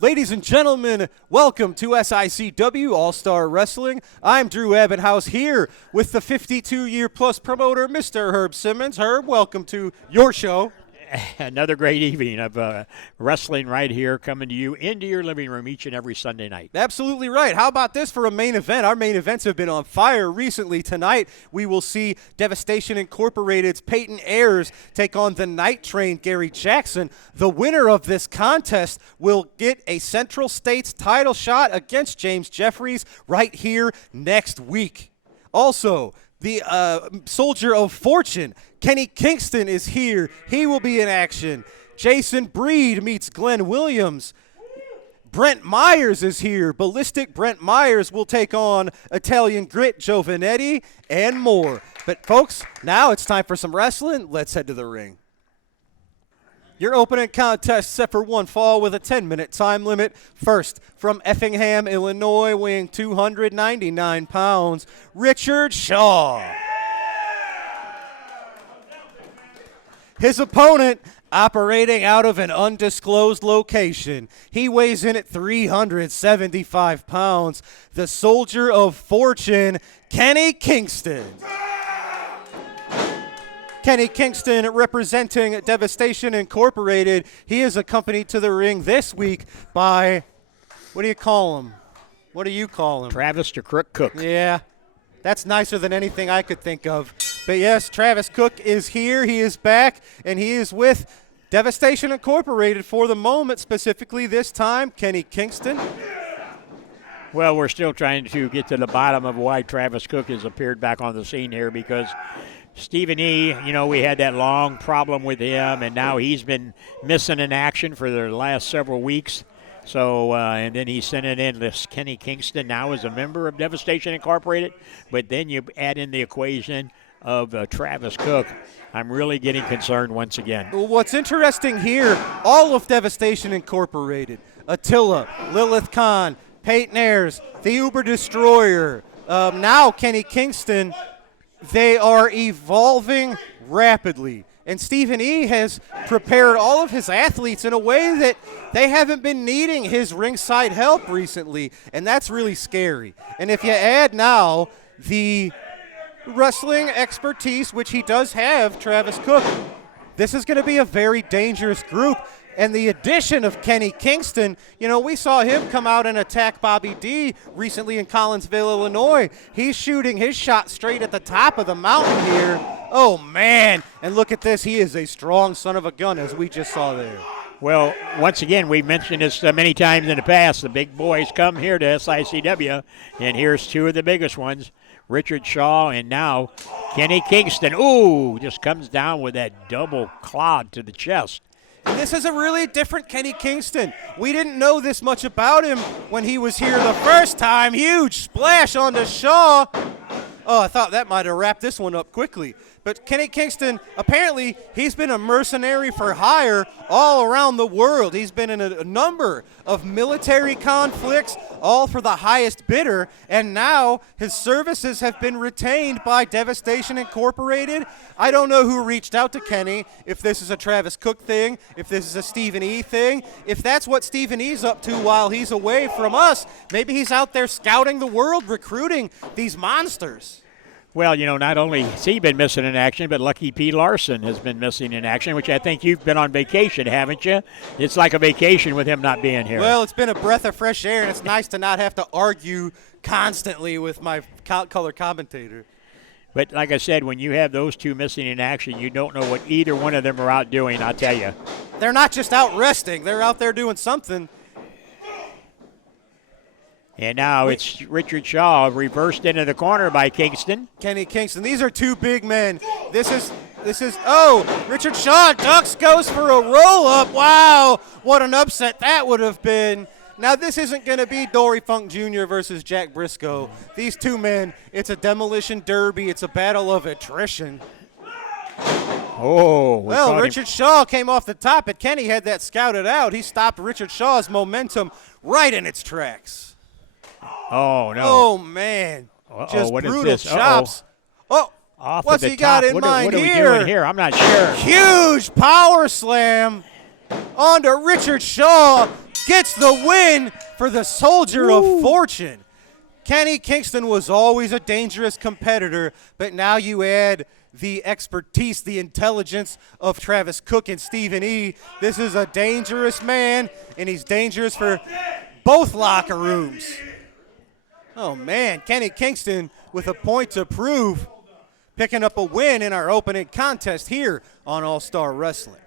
Ladies and gentlemen, welcome to SICW All-Star Wrestling. I'm Drew Abbenhouse here with the 52-year-plus promoter, Mr. Herb Simmons. Herb, welcome to your show. Another great evening of wrestling right here, coming to you into your living room each and every Sunday night. Absolutely right. How about this for a main event? Our main events have been on fire recently. Tonight, we will see Devastation Incorporated's Peyton Ayers take on the Night Train, Gary Jackson. The winner of this contest will get a Central States title shot against James Jeffries right here next week. Also, the Soldier of Fortune, Kenny Kingston, is here. He will be in action. Jason Breed meets Glenn Williams. Brent Myers is here. Ballistic Brent Myers will take on Italian Grit Joe Vanetti and more. But, folks, now it's time for some wrestling. Let's head to the ring. Your opening contest set for one fall with a 10-minute time limit. First, from Effingham, Illinois, weighing 299 pounds, Richard Shaw. His opponent, operating out of an undisclosed location. He weighs in at 375 pounds, the Soldier of Fortune, Kenny Kingston. Kenny Kingston representing Devastation Incorporated. He is accompanied to the ring this week by, what do you call him? What do you call him? Travis the Crook Cook. Yeah, that's nicer than anything I could think of. But yes, Travis Cook is here. He is back, and he is with Devastation Incorporated for the moment, specifically this time, Kenny Kingston. Well, we're still trying to get to the bottom of why Travis Cook has appeared back on the scene here, because Stephen E., we had that long problem with him, and now he's been missing in action for the last several weeks. So, and then he sent it in. This Kenny Kingston now is a member of Devastation Incorporated, but then you add in the equation of Travis Cook. I'm really getting concerned once again. Well, what's interesting here, all of Devastation Incorporated, Attila, Lilith Khan, Peyton Ayers, the Uber Destroyer, now Kenny Kingston, they are evolving rapidly. And Stephen E. has prepared all of his athletes in a way that they haven't been needing his ringside help recently, and that's really scary. And if you add now the wrestling expertise, which he does have, Travis Cook, this is going to be a very dangerous group. And the addition of Kenny Kingston, we saw him come out and attack Bobby D recently in Collinsville, Illinois. He's shooting his shot straight at the top of the mountain here. Oh, man. And look at this. He is a strong son of a gun, as we just saw there. Well, once again, we've mentioned this many times in the past. The big boys come here to SICW, and here's two of the biggest ones, Richard Shaw and now Kenny Kingston. Ooh, just comes down with that double clod to the chest. This is a really different Kenny Kingston. We didn't know this much about him when he was here the first time. Huge splash onto Shaw. Oh, I thought that might have wrapped this one up quickly. But Kenny Kingston, apparently, he's been a mercenary for hire all around the world. He's been in a number of military conflicts, all for the highest bidder, and now his services have been retained by Devastation Incorporated. I don't know who reached out to Kenny, if this is a Travis Cook thing, if this is a Stephen E. thing. If that's what Stephen E.'s up to while he's away from us, maybe he's out there scouting the world, recruiting these monsters. Well, not only has he been missing in action, but Lucky P. Larson has been missing in action, which I think you've been on vacation, haven't you? It's like a vacation with him not being here. Well, it's been a breath of fresh air, and it's nice to not have to argue constantly with my color commentator. But like I said, when you have those two missing in action, you don't know what either one of them are out doing, I'll tell you. They're not just out resting. They're out there doing something. And now it's Richard Shaw reversed into the corner by Kingston. Kenny Kingston. These are two big men. This is, Richard Shaw ducks, goes for a roll-up. Wow, what an upset that would have been. Now, this isn't going to be Dory Funk Jr. versus Jack Briscoe. These two men, it's a demolition derby. It's a battle of attrition. Oh. Well, Richard Shaw came off the top, but Kenny had that scouted out. He stopped Richard Shaw's momentum right in its tracks. Oh, no. Oh, man. Just what brutal is this? chops. Oh, what's he got in mind here? What are we doing here? I'm not sure. Huge power slam onto Richard Shaw. gets the win for the Soldier of Fortune. Kenny Kingston was always a dangerous competitor, but now you add the expertise, the intelligence of Travis Cook and Stephen E. This is a dangerous man, and he's dangerous for both locker rooms. Oh, man, Kenny Kingston with a point to prove, picking up a win in our opening contest here on All-Star Wrestling.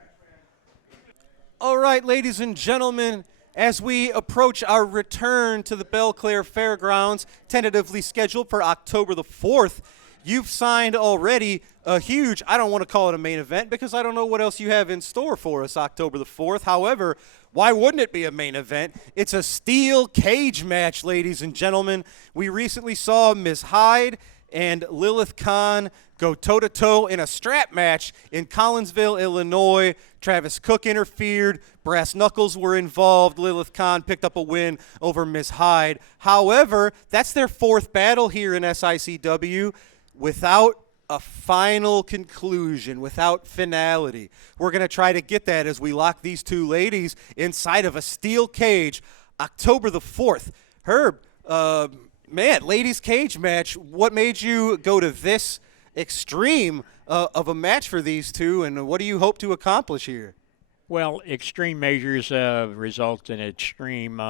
All right, ladies and gentlemen, as we approach our return to the Belclair Fairgrounds, tentatively scheduled for October the 4th, you've signed already a huge, I don't want to call it a main event because I don't know what else you have in store for us October the 4th. However, why wouldn't it be a main event? It's a steel cage match, ladies and gentlemen. We recently saw Ms. Hyde and Lilith Kahn go toe-to-toe in a strap match in Collinsville, Illinois. Travis Cook interfered. Brass Knuckles were involved. Lilith Kahn picked up a win over Ms. Hyde. However, that's their fourth battle here in SICW without a final conclusion, without finality. We're going to try to get that as we lock these two ladies inside of a steel cage October the 4th. Herb, man, ladies cage match, what made you go to this extreme of a match for these two, and what do you hope to accomplish here? Well, extreme measures result in extreme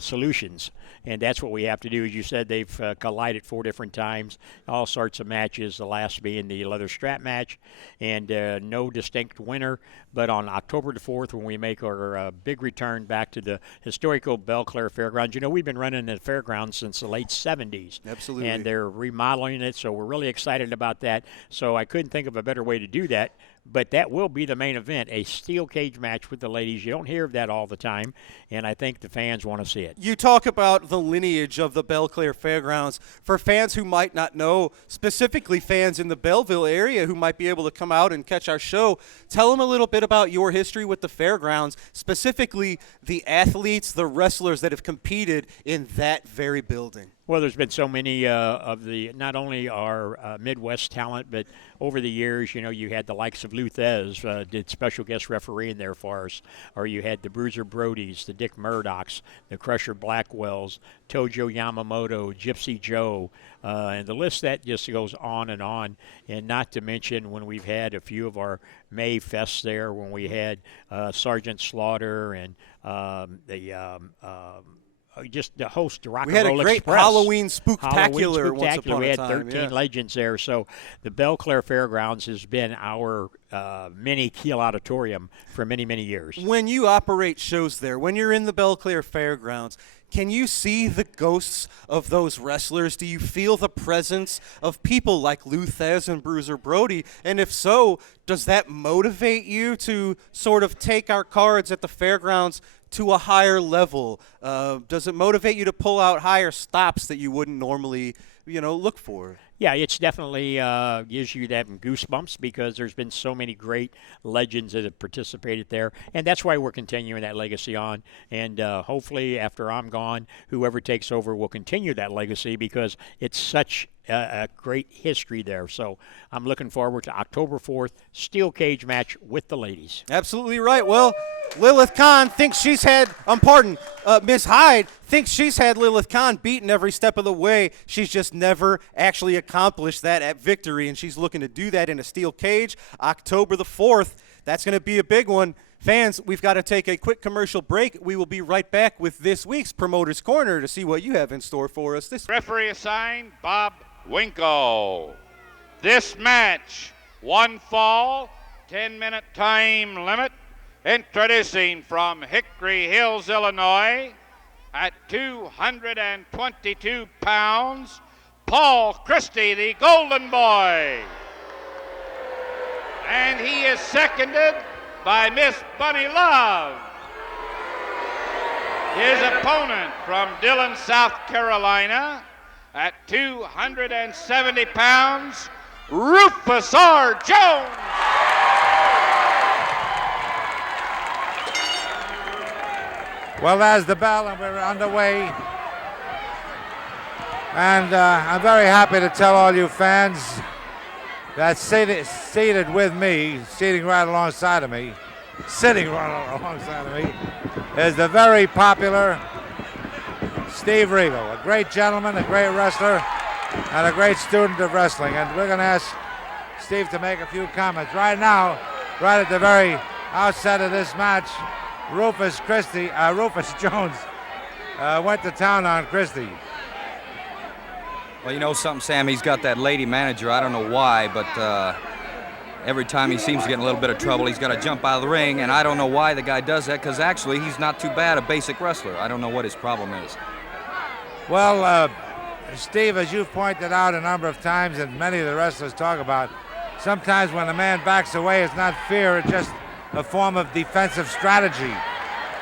solutions, and that's what we have to do. As you said, they've collided 4 different times, all sorts of matches, the last being the leather strap match, and no distinct winner. But on October the 4th, when we make our big return back to the historical Belclair Fairgrounds, you know, we've been running the fairgrounds since the late 70s. Absolutely. And they're remodeling it, so we're really excited about that. So I couldn't think of a better way to do that. But that will be the main event, a steel cage match with the ladies. You don't hear of that all the time, and I think the fans want to see it. You talk about the lineage of the Belclair Fairgrounds. For fans who might not know, specifically fans in the Belleville area who might be able to come out and catch our show, tell them a little bit about your history with the fairgrounds, specifically the athletes, the wrestlers that have competed in that very building. Well, there's been so many of the, not only our Midwest talent, but over the years, you know, you had the likes of Lou Thez, did special guest refereeing there for us, or you had the Bruiser Brodies, the Dick Murdocks, the Crusher Blackwells, Tojo Yamamoto, Gypsy Joe, and the list that just goes on, and not to mention when we've had a few of our May Fests there, when we had Sergeant Slaughter and just the host, the Rock and Roll Express. We had a great Halloween spooktacular once upon a time. We had 13 legends there. So the Belclair Fairgrounds has been our mini Kiel Auditorium for many, many years. When you operate shows there, when you're in the Belclair Fairgrounds, can you see the ghosts of those wrestlers? Do you feel the presence of people like Lou Thez and Bruiser Brody? And if so, does that motivate you to sort of take our cards at the fairgrounds to a higher level? Does it motivate you to pull out higher stops that you wouldn't normally, look for? Yeah, it's definitely gives you that goosebumps because there's been so many great legends that have participated there, and that's why we're continuing that legacy on. And hopefully, after I'm gone, whoever takes over will continue that legacy because it's such a great history there. So I'm looking forward to October 4th, steel cage match with the ladies. Absolutely right. Well, Lilith Kahn thinks she's had, Ms. Hyde thinks she's had Lilith Kahn beaten every step of the way. She's just never actually accomplished that at victory, and she's looking to do that in a steel cage October the 4th. That's going to be a big one. Fans, we've got to take a quick commercial break. We will be right back with this week's Promoter's Corner to see what you have in store for us this week. Referee assigned, Bob Winkle. This match, 1 fall, 10-minute time limit. Introducing from Hickory Hills, Illinois, at 222 pounds, Paul Christie, the Golden Boy. And he is seconded by Miss Bunny Love. His opponent from Dillon, South Carolina, at 270 pounds, Rufus R. Jones. Well, there's the bell, and we're underway. And I'm very happy to tell all you fans that seated with me, sitting right alongside of me, is the very popular Steve Regal, a great gentleman, a great wrestler, and a great student of wrestling. And we're going to ask Steve to make a few comments. Right now, right at the very outset of this match, Rufus Jones went to town on Christie. Well, you know something, Sam, he's got that lady manager. I don't know why, but every time he seems to get in a little bit of trouble, he's got to jump out of the ring, and I don't know why the guy does that, because actually he's not too bad a basic wrestler. I don't know what his problem is. Well, Steve, as you've pointed out a number of times, and many of the wrestlers talk about, sometimes when a man backs away, it's not fear, it's just a form of defensive strategy.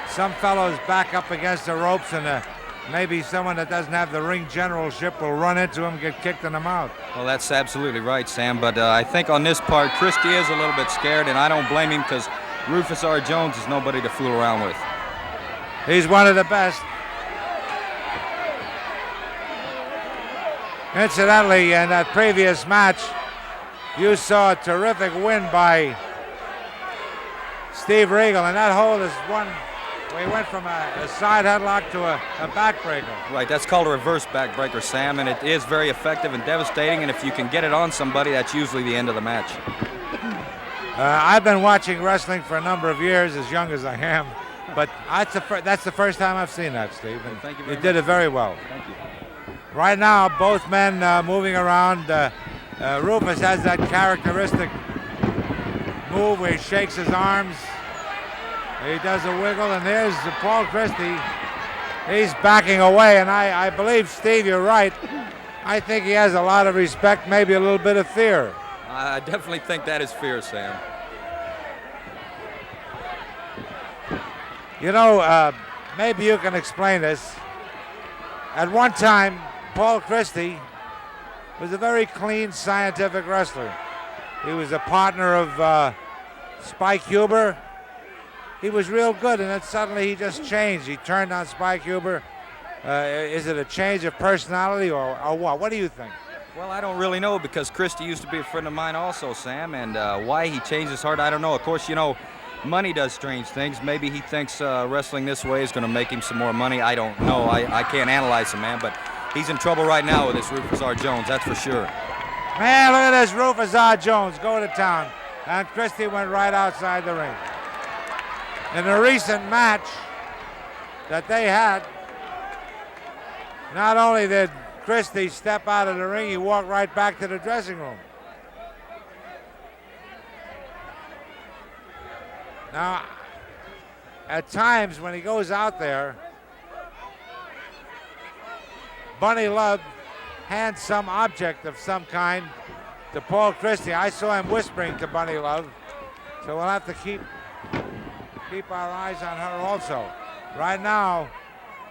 Some fellows back up against the ropes, and maybe someone that doesn't have the ring generalship will run into him and get kicked in the mouth. Well, that's absolutely right, Sam, but I think on this part, Christie is a little bit scared, and I don't blame him, because Rufus R. Jones is nobody to fool around with. He's one of the best. Incidentally, in that previous match, you saw a terrific win by Steve Regal, and that hold is one. We went from a side headlock to a backbreaker. Right, that's called a reverse backbreaker, Sam, and it is very effective and devastating, and if you can get it on somebody, that's usually the end of the match. I've been watching wrestling for a number of years, as young as I am, but that's the first time I've seen that, Steve, and Thank you you very did much. it very well. Thank you. Right now, both men moving around. Rufus has that characteristic move where he shakes his arms. He does a wiggle, and there's Paul Christie. He's backing away, and I believe, Steve, you're right. I think he has a lot of respect, maybe a little bit of fear. I definitely think that is fear, Sam. You know, maybe you can explain this. At one time, Paul Christie was a very clean, scientific wrestler. He was a partner of Spike Huber. He was real good, and then suddenly he just changed. He turned on Spike Huber. Is it a change of personality or what? What do you think? Well, I don't really know, because Christie used to be a friend of mine also, Sam, and why he changed his heart, I don't know. Of course, you know, money does strange things. Maybe he thinks wrestling this way is going to make him some more money. I don't know. I can't analyze him, man, but he's in trouble right now with this Rufus R. Jones, that's for sure. Man, look at this Rufus R. Jones go to town. And Christie went right outside the ring. In a recent match that they had, not only did Christie step out of the ring, he walked right back to the dressing room. Now, at times when he goes out there, Bunny Love hands some object of some kind to Paul Christie. I saw him whispering to Bunny Love, so we'll have to keep our eyes on her also. Right now,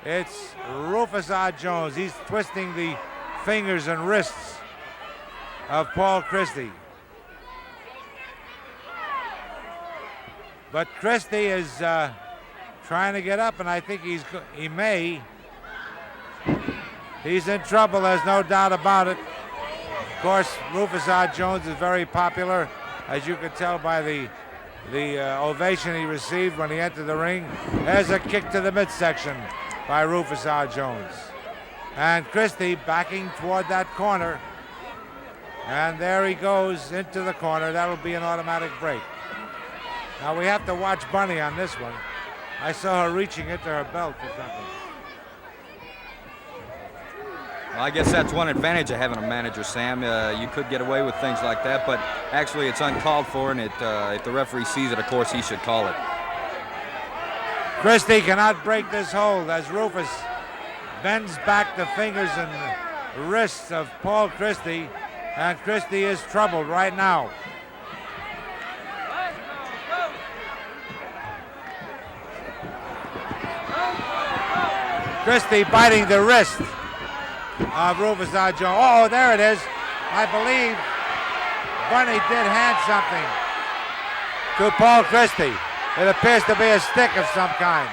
it's Rufus R. Jones. He's twisting the fingers and wrists of Paul Christie. But Christie is trying to get up, and I think he may. He's in trouble, there's no doubt about it. Of course, Rufus R. Jones is very popular, as you could tell by the ovation he received when he entered the ring. There's a kick to the midsection by Rufus R. Jones. And Christie backing toward that corner. And there he goes into the corner. That'll be an automatic break. Now we have to watch Bunny on this one. I saw her reaching into her belt or something. Well, I guess that's one advantage of having a manager, Sam. You could get away with things like that, but actually it's uncalled for, and if the referee sees it, of course, he should call it. Christie cannot break this hold as Rufus bends back the fingers and wrists of Paul Christie, and Christie is troubled right now. Christie biting the wrist of Rufus R. Jones. Oh, there it is. I believe Bunny did hand something to Paul Christie. It appears to be a stick of some kind.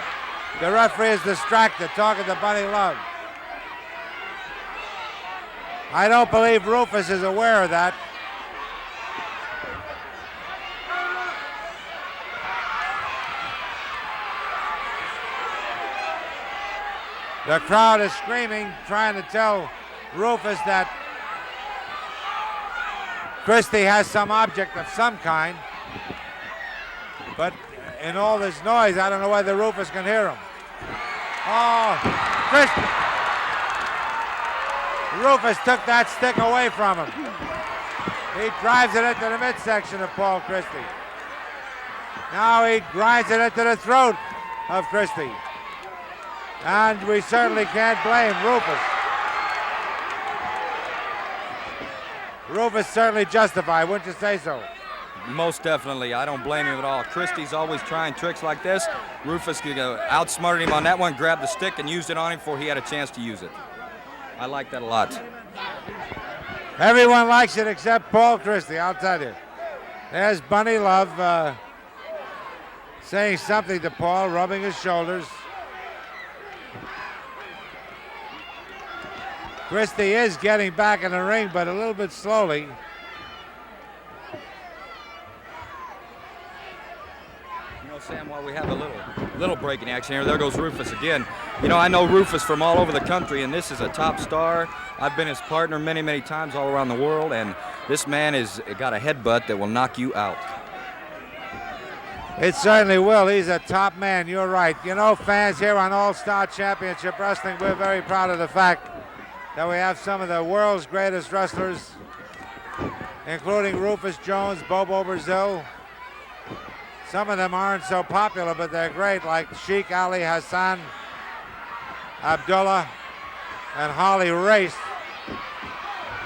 The referee is distracted, talking to Bunny Love. I don't believe Rufus is aware of that. The crowd is screaming, trying to tell Rufus that Christie has some object of some kind. But in all this noise, I don't know whether Rufus can hear him. Oh, Rufus took that stick away from him. He drives it into the midsection of Paul Christie. Now he grinds it into the throat of Christie. And we certainly can't blame Rufus. Rufus certainly justified, wouldn't you say so? Most definitely. I don't blame him at all. Christie's always trying tricks like this. Rufus outsmarted him on that one, grabbed the stick and used it on him before he had a chance to use it. I like that a lot. Everyone likes it except Paul Christie, I'll tell you. There's Bunny Love saying something to Paul, rubbing his shoulders. Christie is getting back in the ring, but a little bit slowly. Sam, while we have a little break in action here, there goes Rufus again. You know, I know Rufus from all over the country, and this is a top star. I've been his partner many, many times all around the world, and this man has got a headbutt that will knock you out. It certainly will. He's a top man. You're right. You know, fans here on All-Star Championship Wrestling, we're very proud of the fact that we have some of the world's greatest wrestlers, including Rufus Jones, Bobo Brazil. Some of them aren't so popular, but they're great, like Sheikh Ali Hassan, Abdullah, and Holly Race.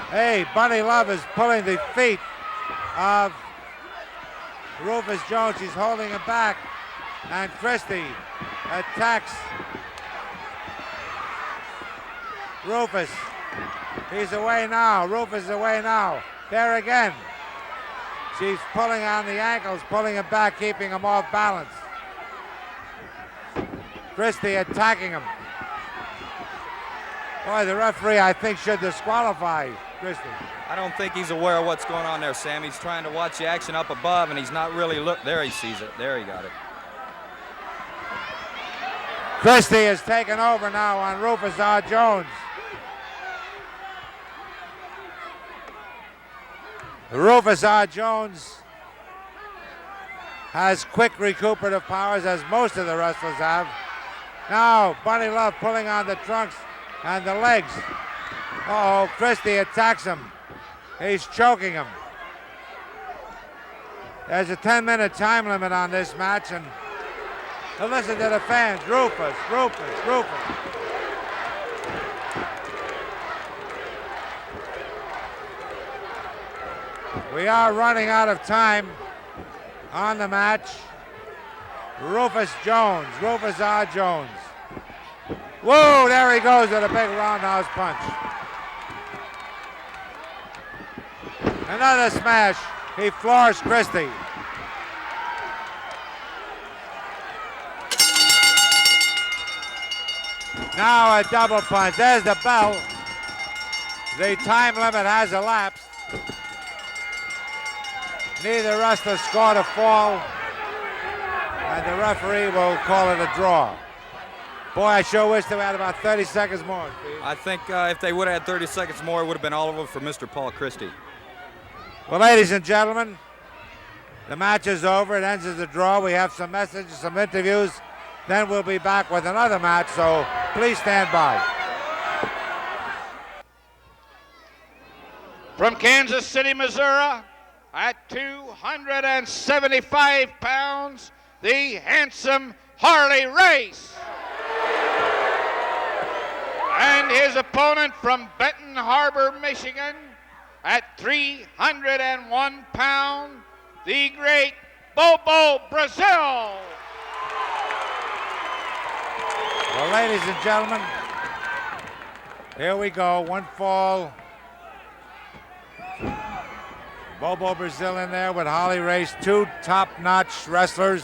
Hey, Bunny Love is pulling the feet of Rufus Jones. She's holding him back, and Christie attacks Rufus. He's away now. Rufus is away now. There again. She's pulling on the ankles, pulling him back, keeping him off balance. Christie attacking him. Boy, the referee, I think, should disqualify Christie. I don't think he's aware of what's going on there, Sam. He's trying to watch the action up above, and he's not really there he sees it. There he got it. Christie is taken over now on Rufus R. Jones. Rufus R. Jones has quick recuperative powers, as most of the wrestlers have. Now, Bunny Love pulling on the trunks and the legs. Uh-oh, Christie attacks him. He's choking him. There's a 10-minute time limit on this match, and listen to the fans. Rufus, Rufus, Rufus. We are running out of time on the match. Rufus Jones, Rufus R. Jones. Whoa, there he goes with a big roundhouse punch. Another smash. He floors Christie. Now a double punch. There's the bell. The time limit has elapsed. Neither wrestler scored a fall, and the referee will call it a draw. Boy, I sure wish they had about 30 seconds more, Steve. I think if they would have had 30 seconds more, it would have been all over for Mr. Paul Christie. Well, ladies and gentlemen, the match is over. It ends as a draw. We have some messages, some interviews. Then we'll be back with another match, so please stand by. From Kansas City, Missouri, at 275 pounds, the handsome Harley Race. And his opponent from Benton Harbor, Michigan, at 301 pounds, the great Bobo Brazil. Well, ladies and gentlemen, here we go. One fall. Bobo Brazil in there with Holly Race, two top-notch wrestlers.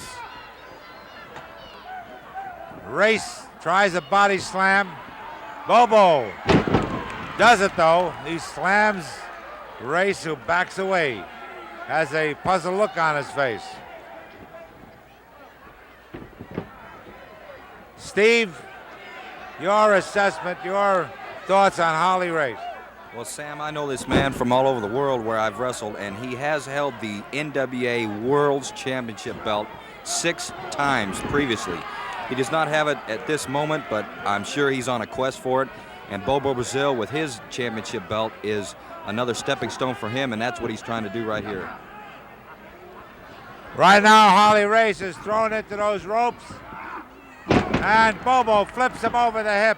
Race tries a body slam. Bobo does it though. He slams Race, who backs away, has a puzzled look on his face. Steve, your assessment, your thoughts on Harley Race. Well, Sam, I know this man from all over the world where I've wrestled, and he has held the NWA World's Championship belt 6 times previously. He does not have it at this moment, but I'm sure he's on a quest for it. And Bobo Brazil, with his championship belt, is another stepping stone for him, and that's what he's trying to do right here. Right now, Harley Race is thrown into those ropes, and Bobo flips him over the hip.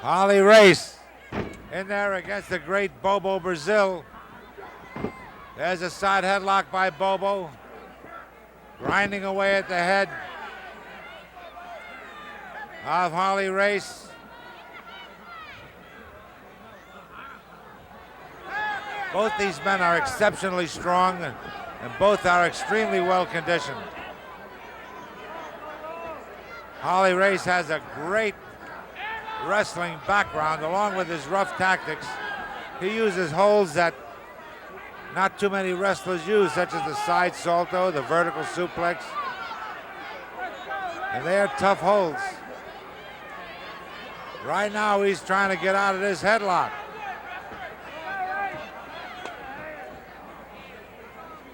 Harley Race in there against the great Bobo Brazil. There's a side headlock by Bobo, grinding away at the head of Harley Race. Both these men are exceptionally strong, and both are extremely well conditioned. Harley Race has a great wrestling background along with his rough tactics. He uses holds that not too many wrestlers use, such as the side salto, the vertical suplex. And they are tough holds. Right now he's trying to get out of this headlock.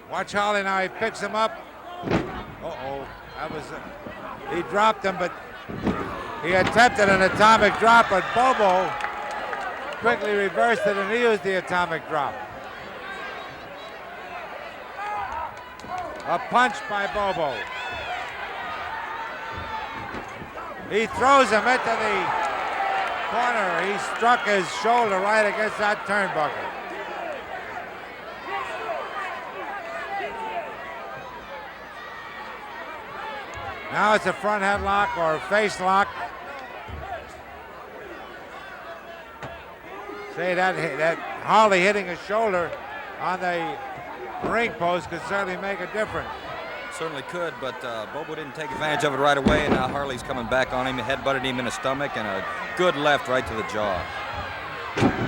Watch Harley now, he picks him up. Uh-oh, that was, he dropped him, but he attempted an atomic drop, but Bobo quickly reversed it and he used the atomic drop. A punch by Bobo. He throws him into the corner. He struck his shoulder right against that turnbuckle. Now it's a front headlock or a face lock. Say that Harley hitting his shoulder on the ring post could certainly make a difference. Certainly could, but Bobo didn't take advantage of it right away, and now Harley's coming back on him. He headbutted him in the stomach, and a good left right to the jaw.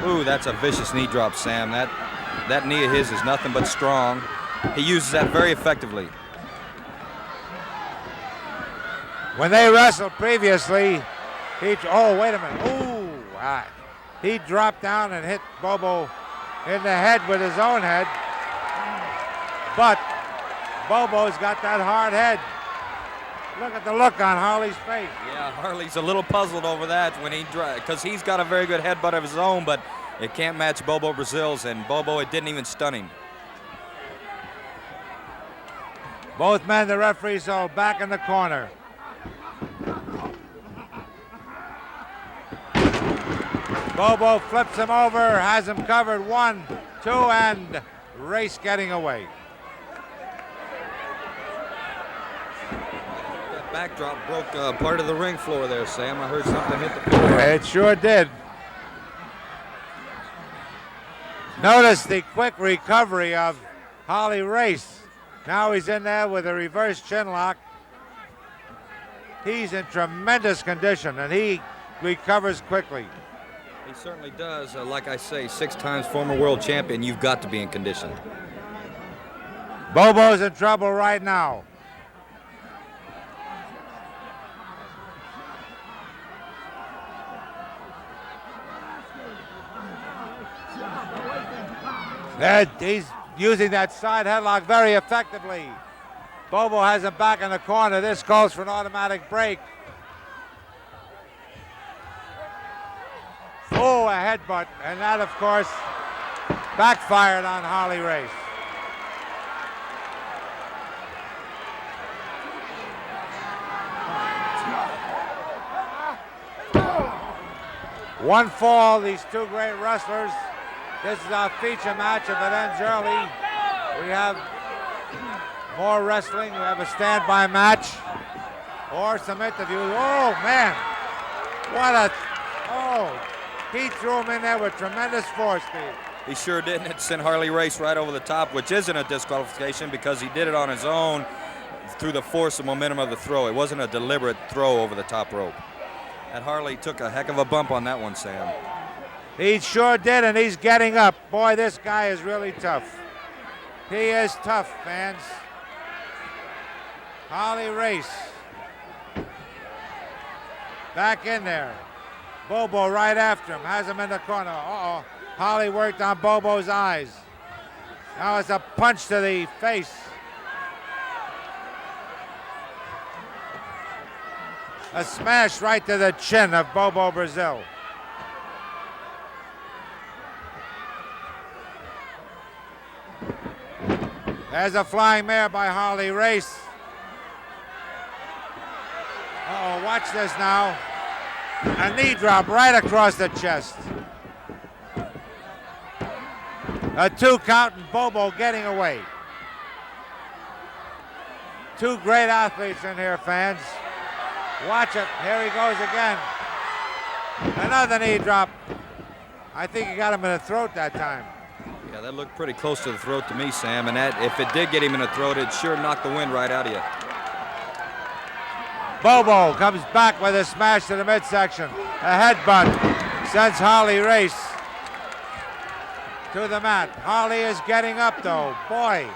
Ooh, that's a vicious knee drop, Sam. That knee of his is nothing but strong. He uses that very effectively. When they wrestled previously, oh, wait a minute. Ooh, he dropped down and hit Bobo in the head with his own head. But Bobo's got that hard head. Look at the look on Harley's face. Yeah, Harley's a little puzzled over that because he's got a very good headbutt of his own, but it can't match Bobo Brazil's, and Bobo, it didn't even stun him. Both men, the referees, all back in the corner. Bobo flips him over, has him covered. 1, 2, and Race getting away. That backdrop broke part of the ring floor there, Sam. I heard something hit the floor. It sure did. Notice the quick recovery of Harley Race. Now he's in there with a reverse chin lock. He's in tremendous condition, and he recovers quickly. He certainly does. Like I say, 6 times former world champion, you've got to be in condition. Bobo's in trouble right now. He's using that side headlock very effectively. Bobo has him back in the corner. This calls for an automatic break. Oh, a headbutt, and that, of course, backfired on Harley Race. One fall, these two great wrestlers. This is our feature match. If it ends early, we have more wrestling. We have a standby match or some interviews. Oh, man. He threw him in there with tremendous force, Steve. He sure did, and it sent Harley Race right over the top, which isn't a disqualification because he did it on his own through the force and momentum of the throw. It wasn't a deliberate throw over the top rope. And Harley took a heck of a bump on that one, Sam. He sure did, and he's getting up. Boy, this guy is really tough. He is tough, fans. Harley Race. Back in there. Bobo right after him. Has him in the corner. Uh-oh. Harley worked on Bobo's eyes. Now it's a punch to the face. A smash right to the chin of Bobo Brazil. There's a flying mare by Harley Race. Uh-oh, watch this now. A knee drop right across the chest. A 2 count and Bobo getting away. Two great athletes in here, fans. Watch it. Here he goes again. Another knee drop. I think he got him in the throat that time. Yeah, that looked pretty close to the throat to me, Sam. And that, if it did get him in the throat, it sure knocked the wind right out of you. Bobo comes back with a smash to the midsection. A headbutt sends Harley Race to the mat. Harley is getting up, though. Boy,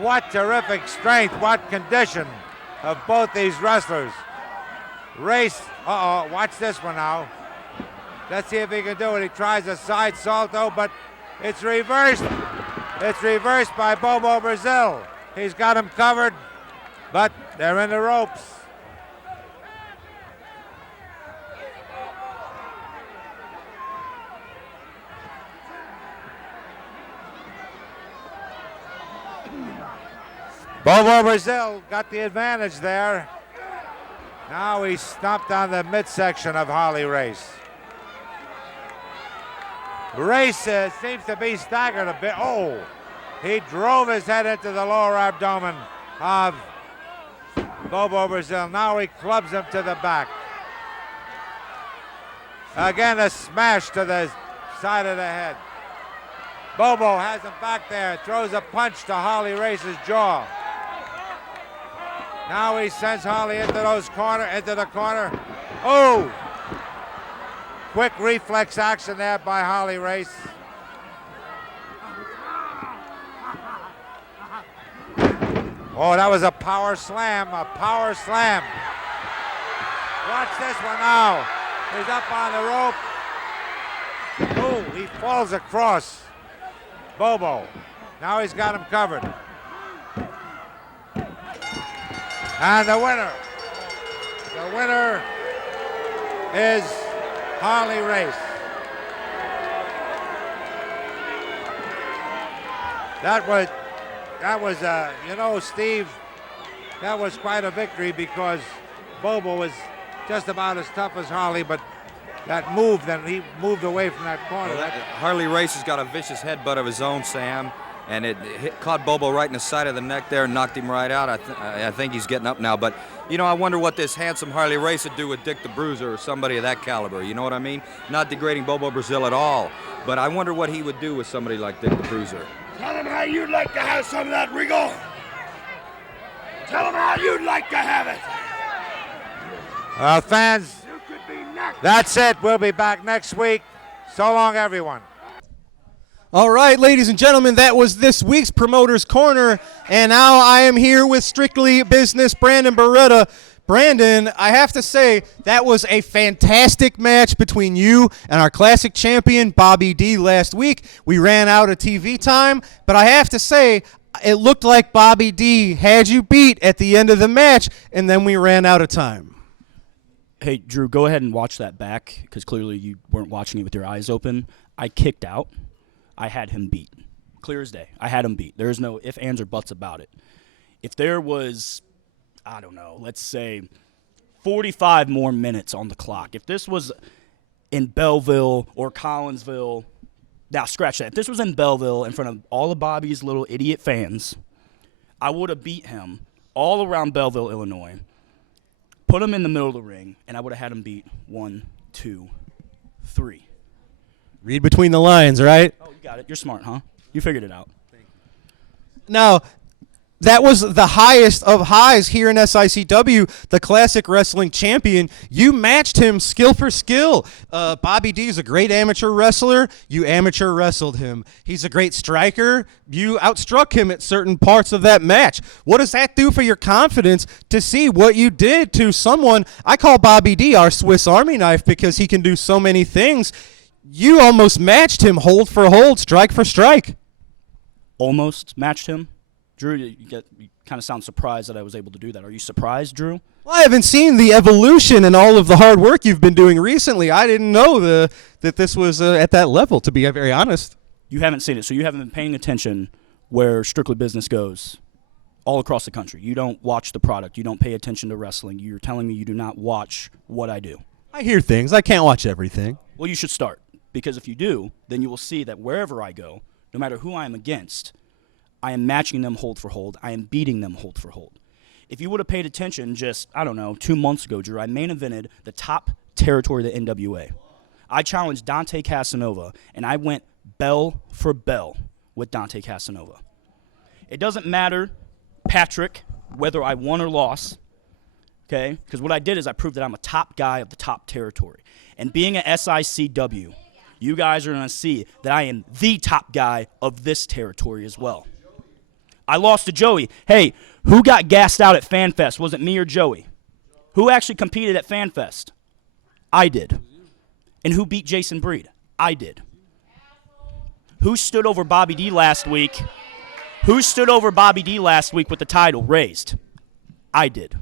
what terrific strength, what condition of both these wrestlers. Race, watch this one now. Let's see if he can do it. He tries a side salto, but it's reversed. It's reversed by Bobo Brazil. He's got him covered, but they're in the ropes. Bobo Brazil got the advantage there. Now he stomped on the midsection of Harley Race. Race seems to be staggered a bit. Oh, he drove his head into the lower abdomen of Bobo Brazil. Now he clubs him to the back. Again, a smash to the side of the head. Bobo has him back there, throws a punch to Harley Race's jaw. Now he sends Harley into the corner. Oh! Quick reflex action there by Harley Race. Oh, that was a power slam, a power slam. Watch this one now. He's up on the rope. Oh, he falls across Bobo. Now he's got him covered. And the winner is Harley Race. That was, Steve, that was quite a victory because Bobo was just about as tough as Harley, but that moved, and he moved away from that corner. Well, Harley Race has got a vicious headbutt of his own, Sam. And it caught Bobo right in the side of the neck there and knocked him right out. I think he's getting up now. But, I wonder what this handsome Harley Race would do with Dick the Bruiser or somebody of that caliber. You know what I mean? Not degrading Bobo Brazil at all. But I wonder what he would do with somebody like Dick the Bruiser. Tell him how you'd like to have some of that, Regal. Tell him how you'd like to have it. Fans, that's it. We'll be back next week. So long, everyone. All right, ladies and gentlemen, that was this week's Promoter's Corner, and now I am here with Strictly Business Brandon Beretta. Brandon, I have to say, that was a fantastic match between you and our classic champion, Bobby D, last week. We ran out of TV time, but I have to say, it looked like Bobby D had you beat at the end of the match, and then we ran out of time. Hey, Drew, go ahead and watch that back, because clearly you weren't watching it with your eyes open. I kicked out. I had him beat. Clear as day. I had him beat. There's no ifs, ands, or buts about it. If there was, I don't know, let's say 45 more minutes on the clock, if this was in Belleville or Collinsville, now scratch that. If this was in Belleville in front of all of Bobby's little idiot fans, I would have beat him all around Belleville, Illinois, put him in the middle of the ring, and I would have had him beat 1, 2, 3. Read between the lines, right? Oh, you got it. You're smart, huh? You figured it out. Now, That was the highest of highs here in SICW, the classic wrestling champion. You matched him skill for skill. Bobby D is a great amateur wrestler. You amateur wrestled him. He's a great striker. You outstruck him at certain parts of that match. What does that do for your confidence to see what you did to someone? I call Bobby D our Swiss Army knife because he can do so many things. You almost matched him hold for hold, strike for strike. Almost matched him? Drew, you kind of sound surprised that I was able to do that. Are you surprised, Drew? Well, I haven't seen the evolution and all of the hard work you've been doing recently. I didn't know that this was at that level, to be very honest. You haven't seen it, so you haven't been paying attention where Strictly Business goes all across the country. You don't watch the product. You don't pay attention to wrestling. You're telling me you do not watch what I do. I hear things. I can't watch everything. Well, you should start, because if you do, then you will see that wherever I go, no matter who I am against, I am matching them hold for hold. I am beating them hold for hold. If you would have paid attention just, 2 months ago, Drew, I main evented the top territory of the NWA. I challenged Dante Casanova, and I went bell for bell with Dante Casanova. It doesn't matter, Patrick, whether I won or lost, okay? Because what I did is I proved that I'm a top guy of the top territory. And being an SICW, you guys are going to see that I am the top guy of this territory as well. I lost to Joey. Hey, who got gassed out at FanFest? Was it me or Joey? Who actually competed at FanFest? I did. And who beat Jason Breed? I did. Who stood over Bobby D last week? Who stood over Bobby D last week with the title raised? I did.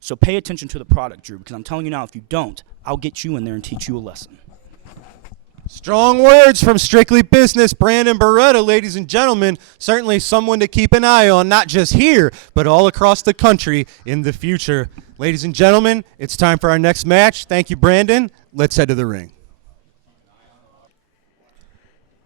So pay attention to the product, Drew, because I'm telling you now, if you don't, I'll get you in there and teach you a lesson. Strong words from Strictly Business, Brandon Beretta, ladies and gentlemen. Certainly someone to keep an eye on, not just here, but all across the country in the future. Ladies and gentlemen, it's time for our next match. Thank you, Brandon. Let's head to the ring.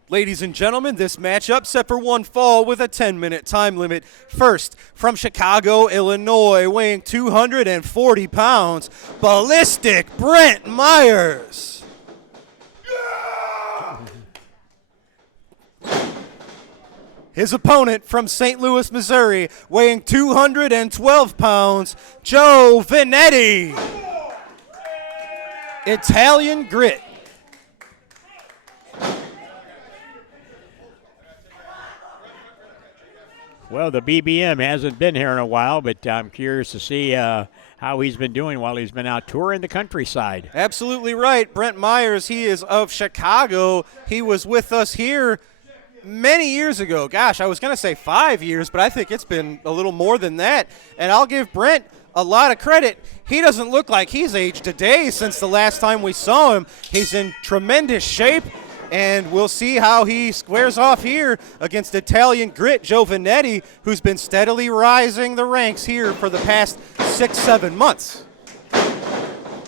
Ladies and gentlemen, this matchup set for one fall with a 10-minute time limit. First, from Chicago, Illinois, weighing 240 pounds, Ballistic Brent Myers. His opponent from St. Louis, Missouri, weighing 212 pounds, Joe Vanetti. Italian Grit. Well, the BBM hasn't been here in a while, but I'm curious to see how he's been doing while he's been out touring the countryside. Absolutely right. Brent Myers, he is of Chicago. He was with us here many years ago. Gosh, I was going to say 5 years, but I think it's been a little more than that. And I'll give Brent a lot of credit. He doesn't look like he's aged a day since the last time we saw him. He's in tremendous shape, and we'll see how he squares off here against Italian Grit Joe Vanetti, who's been steadily rising the ranks here for the past 6-7 months.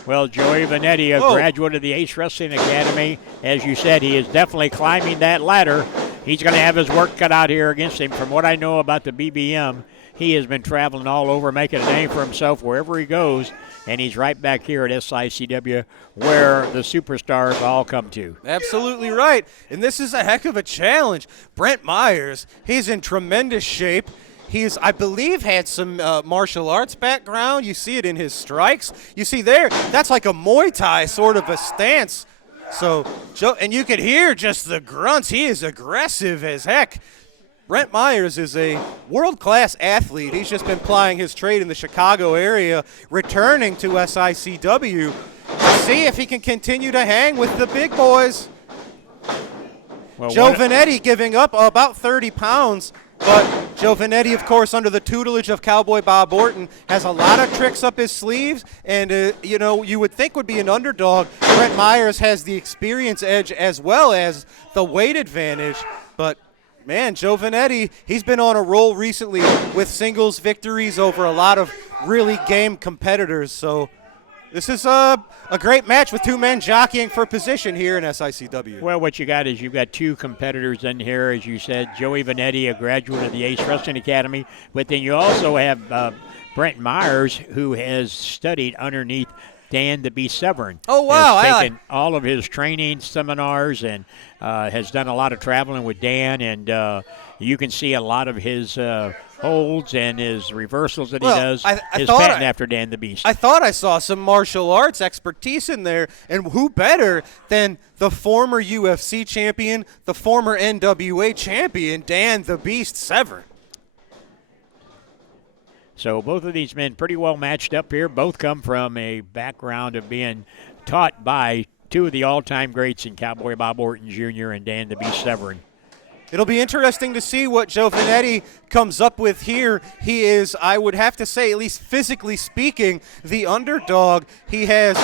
Well, Joey Vanetti, a graduate of the Ace Wrestling Academy, as you said, he is definitely climbing that ladder. He's going to have his work cut out here against him. From what I know about the BBM, he has been traveling all over, making a name for himself wherever he goes, and he's right back here at SICW where the superstars all come to. Absolutely right, and this is a heck of a challenge. Brent Myers, he's in tremendous shape. He's, I believe, had some martial arts background. You see it in his strikes. You see there, that's like a Muay Thai sort of a stance. So, Joe, and you could hear just the grunts. He is aggressive as heck. Brent Myers is a world-class athlete. He's just been plying his trade in the Chicago area, returning to SICW to see if he can continue to hang with the big boys. Well, Joe Vanetti giving up about 30 pounds, but Joe Vanetti, of course, under the tutelage of Cowboy Bob Orton, has a lot of tricks up his sleeves, and, you would think would be an underdog. Brent Myers has the experience edge as well as the weight advantage, but man, Joe Vanetti, he's been on a roll recently with singles victories over a lot of really game competitors. So this is a great match with two men jockeying for position here in SICW. Well, what you got is you've got two competitors in here, as you said, Joey Vanetti, a graduate of the Ace Wrestling Academy, but then you also have Brent Myers, who has studied underneath Dan the Beast Severn. Oh, wow. Has taken all of his training seminars and has done a lot of traveling with Dan, and you can see a lot of his holds and his reversals that he does I is thought patent after Dan the Beast. I thought I saw some martial arts expertise in there, and who better than the former UFC champion, the former NWA champion, Dan the Beast Severn. So both of these men pretty well matched up here. Both come from a background of being taught by two of the all-time greats in Cowboy Bob Orton Jr. and Dan the Beast Severn. It'll be interesting to see what Joe Vanetti comes up with here. He is, I would have to say, at least physically speaking, the underdog. He has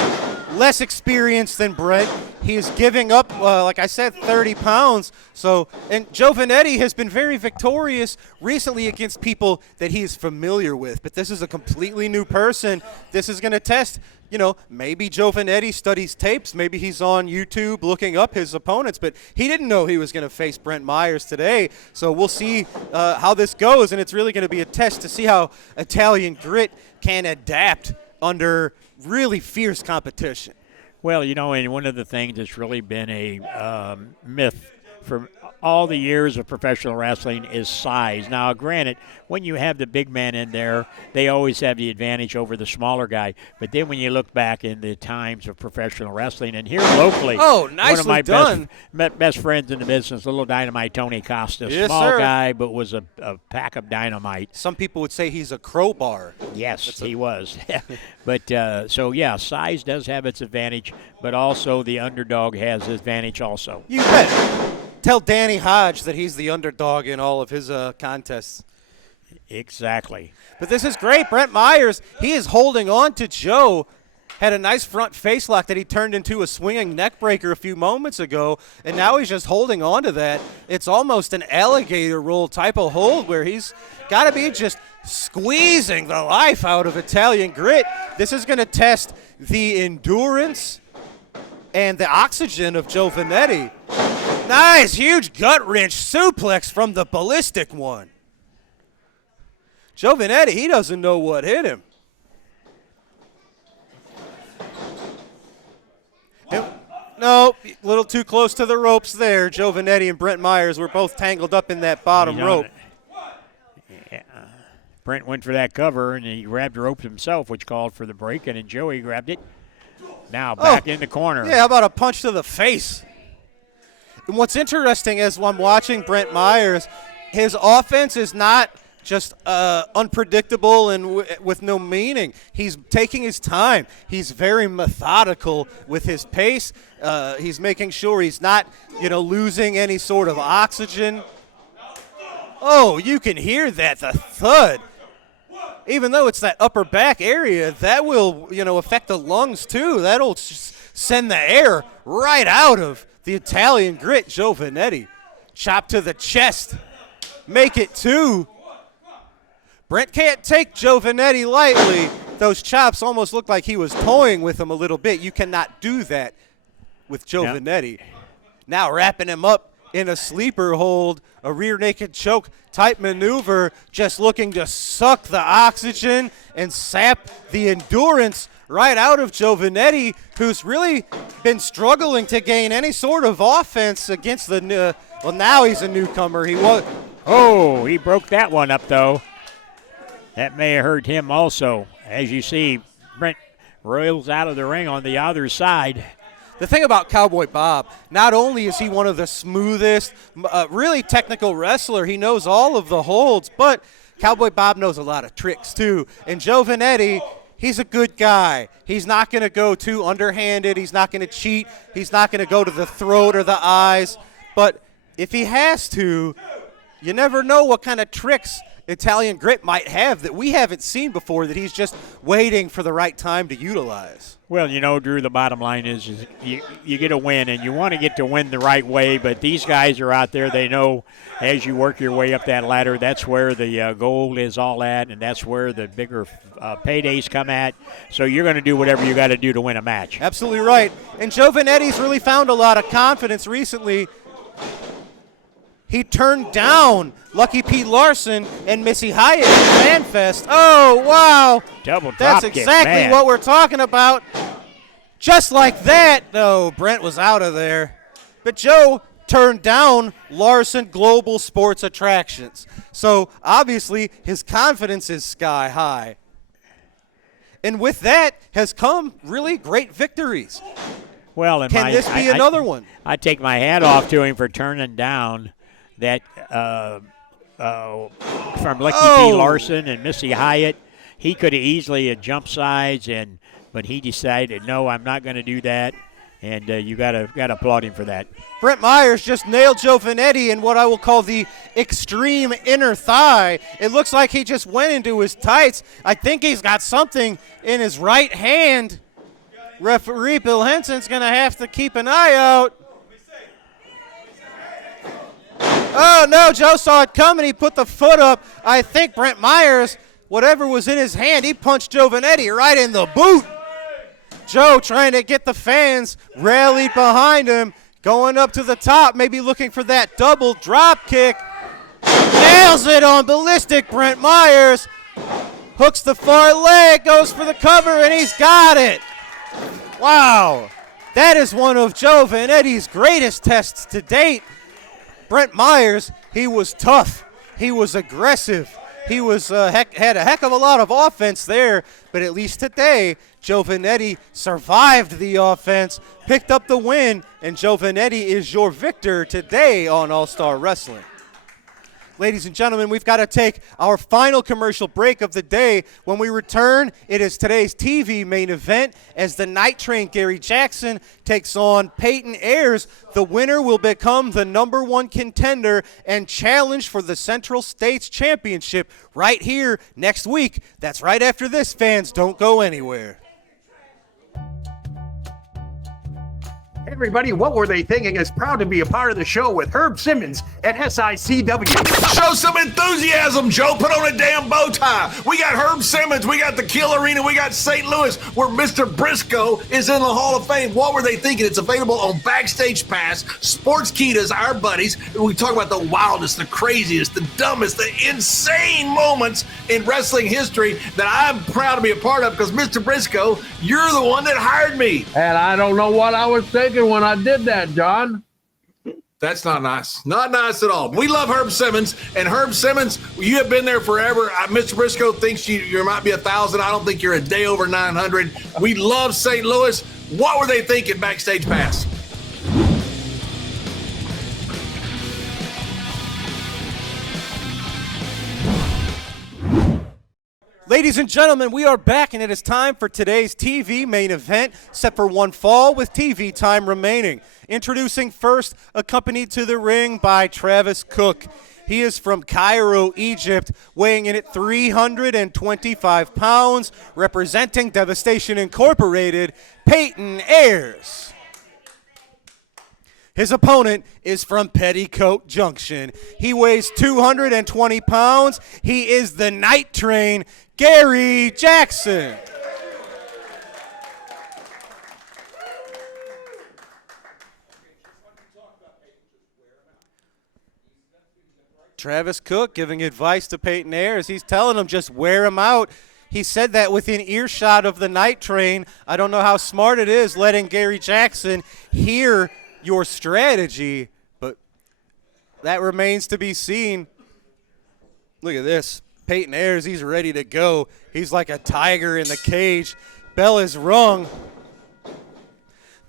less experience than Brent. He is giving up, like I said, 30 pounds. So, and Joe Vanetti has been very victorious recently against people that he is familiar with. But this is a completely new person. This is going to test, maybe Joe Vanetti studies tapes. Maybe he's on YouTube looking up his opponents. But he didn't know he was going to face Brent Myers today. So we'll see how this goes. And it's really going to be a test to see how Italian Grit can adapt under really fierce competition. Well, and one of the things that's really been a myth for all the years of professional wrestling is size. Now, granted, when you have the big man in there, they always have the advantage over the smaller guy. But then when you look back in the times of professional wrestling, and here locally, nicely one of my done. best friends in the business, Little Dynamite Tony Costa, Yes, small sir. guy, but was a pack of dynamite. Some people would say he's a crowbar. Yes, he was. But, size does have its advantage, but also the underdog has his advantage also. You bet. Tell Danny Hodge that he's the underdog in all of his contests. Exactly. But this is great. Brent Myers, he is holding on to Joe. Had a nice front face lock that he turned into a swinging neck breaker a few moments ago, and now he's just holding on to that. It's almost an alligator roll type of hold where he's got to be just squeezing the life out of Italian Grit. This is going to test the endurance and the oxygen of Joe Vanetti. Nice, huge gut wrench suplex from the ballistic one. Joe Vanetti, he doesn't know what hit him. No, a little too close to the ropes there. Joe Vanetti and Brent Myers were both tangled up in that bottom rope. Yeah. Brent went for that cover, and he grabbed the rope himself, which called for the break, and then Joey grabbed it. Now back in the corner. Yeah, how about a punch to the face? And what's interesting is when I'm watching Brent Myers, his offense is not just unpredictable and with no meaning. He's taking his time. He's very methodical with his pace. He's making sure he's not, losing any sort of oxygen. Oh, you can hear that, the thud. Even though it's that upper back area, that will, affect the lungs too. That'll just send the air right out of the Italian Grit, Joe Vanetti. Chop to the chest. Make it two. Brent can't take Joe Vanetti lightly. Those chops almost looked like he was toying with him a little bit. You cannot do that with Joe Vanetti. Now wrapping him up in a sleeper hold, a rear naked choke type maneuver, just looking to suck the oxygen and sap the endurance right out of Joe Vanetti, who's really been struggling to gain any sort of offense against the now he's a newcomer. He broke that one up, though. That may have hurt him also. As you see, Brent roils out of the ring on the other side. The thing about Cowboy Bob, not only is he one of the smoothest, really technical wrestler, he knows all of the holds, but Cowboy Bob knows a lot of tricks too. And Joe Vanetti, he's a good guy. He's not going to go too underhanded. He's not going to cheat. He's not going to go to the throat or the eyes. But if he has to, you never know what kind of tricks Italian Grit might have that we haven't seen before, that he's just waiting for the right time to utilize. Well, Drew, the bottom line is you get a win, and you want to get to win the right way, but these guys are out there. They know as you work your way up that ladder, that's where the gold is all at, and that's where the bigger paydays come at. So you're going to do whatever you got to do to win a match. Absolutely right. And Joe Vanetti's really found a lot of confidence recently. He turned down Lucky Pete Larson and Missy Hyatt in FanFest. Oh, wow. Double drop That's kick, exactly man. what we're talking about. Just like that. No, Brent was out of there. But Joe, turned down Larson Global Sports Attractions. So obviously his confidence is sky high. And with that has come really great victories. Well, Can this be another one? I take my hat off to him for turning down that from Lucky P. Larson and Missy Hyatt. He could have easily jumped sides, but he decided, no, I'm not going to do that. And you got to applaud him for that. Brent Myers just nailed Giovanetti in what I will call the extreme inner thigh. It looks like he just went into his tights. I think he's got something in his right hand. Referee Bill Henson's going to have to keep an eye out. Oh, no, Joe saw it coming. He put the foot up. I think Brent Myers, whatever was in his hand, he punched Giovanetti right in the boot. Joe trying to get the fans rallied behind him, going up to the top, maybe looking for that double drop kick. Nails it on ballistic Brent Myers. Hooks the far leg, goes for the cover, and he's got it. Wow. That is one of Giovanetti's greatest tests to date. Brent Myers, he was tough. He was aggressive. He was had a heck of a lot of offense there, but at least today, Giovanetti survived the offense, picked up the win, and Giovanetti is your victor today on All-Star Wrestling. Ladies and gentlemen, we've got to take our final commercial break of the day. When we return, it is today's TV main event as the Night Train Gary Jackson takes on Peyton Ayers. The winner will become the #1 contender and challenge for the Central States Championship right here next week. That's right after this, fans. Don't go anywhere. Hey everybody, What Were They Thinking is proud to be a part of the show with Herb Simmons at SICW. Show some enthusiasm, Joe. Put on a damn bow tie. We got Herb Simmons. We got the Kill Arena. We got St. Louis, where Mr. Briscoe is in the Hall of Fame. What Were They Thinking? It's available on Backstage Pass. Sports Kita's our buddies. We talk about the wildest, the craziest, the dumbest, the insane moments in wrestling history that I'm proud to be a part of because, Mr. Briscoe, you're the one that hired me. And I don't know what I was thinking when I did that, John. That's not nice. Not nice at all. We love Herb Simmons. And Herb Simmons, you have been there forever. Mr. Briscoe thinks you might be 1,000. I don't think you're a day over 900. We love St. Louis. What were they thinking, Backstage Pass? Ladies and gentlemen, we are back, and it is time for today's TV main event, set for one fall with TV time remaining. Introducing first, accompanied to the ring by Travis Cook. He is from Cairo, Egypt, weighing in at 325 pounds, representing Devastation Incorporated, Peyton Ayers. His opponent is from Petticoat Junction. He weighs 220 pounds. He is the Night Train, Gary Jackson. Travis Cook giving advice to Peyton Ayers. He's telling him just wear him out. He said that within earshot of the Night Train. I don't know how smart it is letting Gary Jackson hear your strategy, but that remains to be seen. Look at this. Peyton Ayers, he's ready to go. He's like a tiger in the cage. Bell is rung.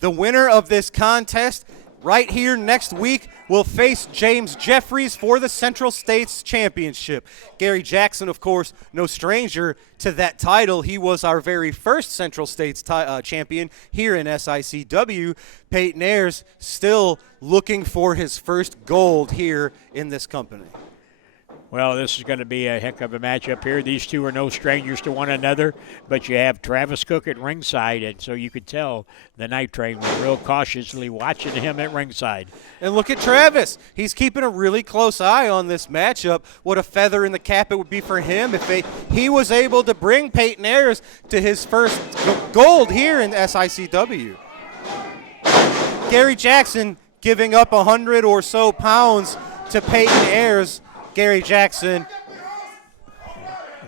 The winner of this contest right here next week will face James Jeffries for the Central States Championship. Gary Jackson, of course, no stranger to that title. He was our very first Central States champion here in SICW. Peyton Ayers still looking for his first gold here in this company. Well, this is going to be a heck of a matchup here. These two are no strangers to one another, but you have Travis Cook at ringside, and so you could tell the Night Train was real cautiously watching him at ringside. And look at Travis. He's keeping a really close eye on this matchup. What a feather in the cap it would be for him if he was able to bring Peyton Ayers to his first gold here in SICW. Gary Jackson giving up 100 or so pounds to Peyton Ayers. Gary Jackson.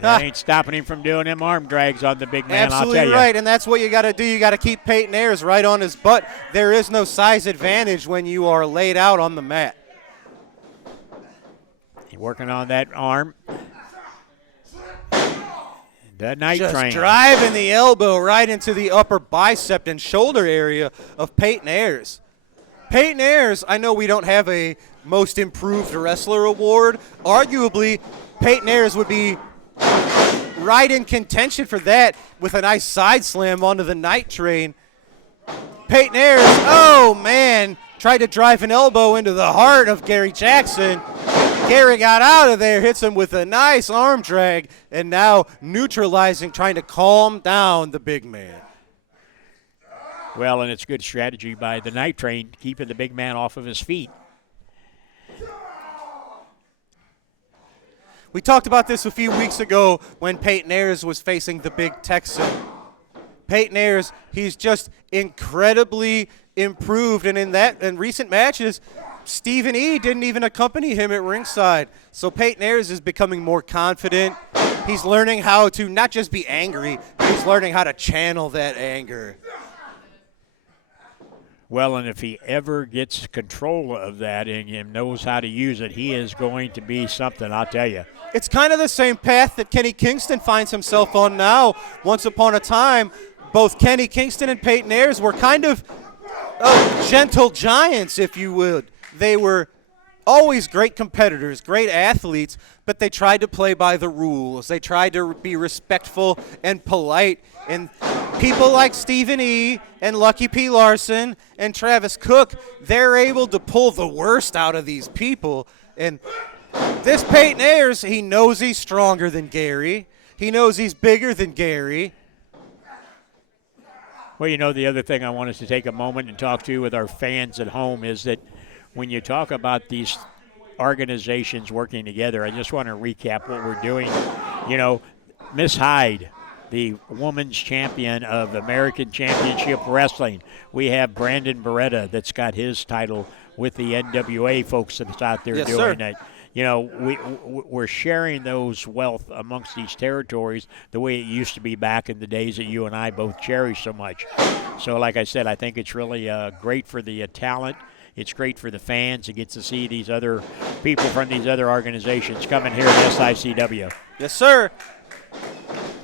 That ain't stopping him from doing them arm drags on the big man, Absolutely I'll tell you. right, and that's what you got to do. You got to keep Peyton Ayers right on his butt. There is no size advantage when you are laid out on the mat. He's working on that arm. The night Just train. driving the elbow right into the upper bicep and shoulder area of Peyton Ayers. Peyton Ayers, I know we don't have a most improved wrestler award. Arguably, Peyton Ayers would be right in contention for that with a nice side slam onto the night train. Peyton Ayers, oh man, tried to drive an elbow into the heart of Gary Jackson. Gary got out of there, hits him with a nice arm drag, and now neutralizing, trying to calm down the big man. Well, and it's good strategy by the night train, keeping the big man off of his feet. We talked about this a few weeks ago when Peyton Ayers was facing the big Texan. Peyton Ayers, he's just incredibly improved, and in recent matches, Stephen E. didn't even accompany him at ringside. So Peyton Ayers is becoming more confident. He's learning how to not just be angry, he's learning how to channel that anger. Well, and if he ever gets control of that and knows how to use it, he is going to be something, I'll tell you. It's kind of the same path that Kenny Kingston finds himself on now. Once upon a time, both Kenny Kingston and Peyton Ayers were kind of gentle giants, if you would. They were always great competitors, great athletes, but they tried to play by the rules. They tried to be respectful and polite. And people like Stephen E. and Lucky P. Larson and Travis Cook, they're able to pull the worst out of these people. And this Peyton Ayers, he knows he's stronger than Gary. He knows he's bigger than Gary. Well, you know, the other thing I want us to take a moment and talk to with our fans at home is that when you talk about these organizations working together, I just want to recap what we're doing. You know, Miss Hyde, the women's champion of American Championship Wrestling. We have Brandon Beretta that's got his title with the NWA folks that's out there doing it. You know, we're sharing those wealth amongst these territories the way it used to be back in the days that you and I both cherish so much. So like I said, I think it's really great for the talent. It's great for the fans to get to see these other people from these other organizations coming here at SICW. Yes, sir.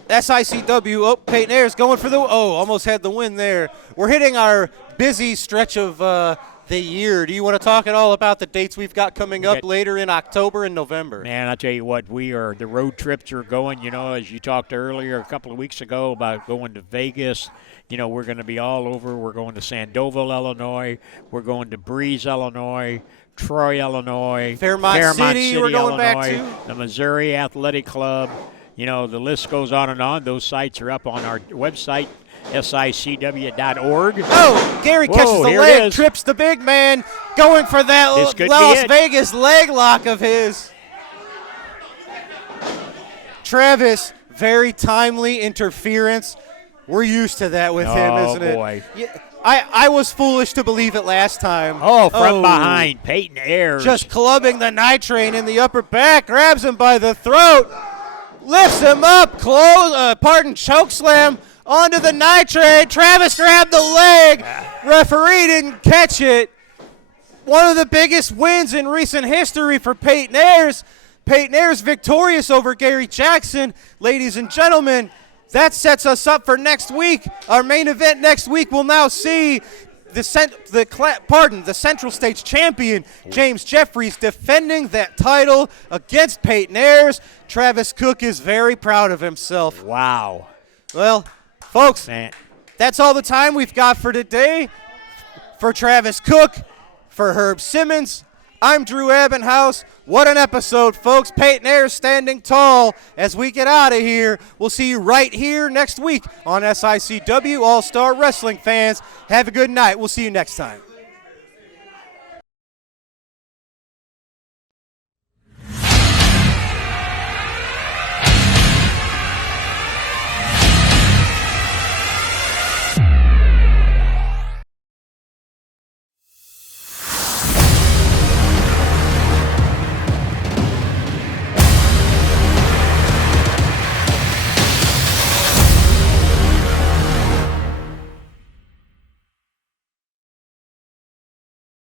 SICW, oh, Peyton Ayers going for almost had the win there. We're hitting our busy stretch of the year. Do you want to talk at all about the dates we've got coming up later in October and November? Man, I'll tell you what, the road trips are going, you know, as you talked earlier a couple of weeks ago about going to Vegas. You know, we're going to be all over. We're going to Sandoval, Illinois. We're going to Breeze, Illinois. Troy, Illinois. Fairmont City, we're going Illinois, back to. The Missouri Athletic Club. You know, the list goes on and on. Those sites are up on our website, SICW.org. Oh, Gary catches the leg, trips the big man, going for that Las Vegas leg lock of his. Travis, very timely interference. We're used to that with him, isn't it? Oh, boy. Yeah, I was foolish to believe it last time. Oh, from behind, Peyton Ayers. Just clubbing the night train in the upper back, grabs him by the throat, lifts him up, choke slam onto the night train. Travis grabbed the leg. Referee didn't catch it. One of the biggest wins in recent history for Peyton Ayers. Peyton Ayers victorious over Gary Jackson. Ladies and gentlemen, that sets us up for next week. Our main event next week will now see the Central States champion, James Jeffries, defending that title against Peyton Ayers. Travis Cook is very proud of himself. Wow. Well, folks, that's all the time we've got for today. For Travis Cook, for Herb Simmons, I'm Drew Abbenhouse. What an episode, folks. Peyton Ayers standing tall as we get out of here. We'll see you right here next week on SICW All-Star Wrestling fans. Have a good night. We'll see you next time.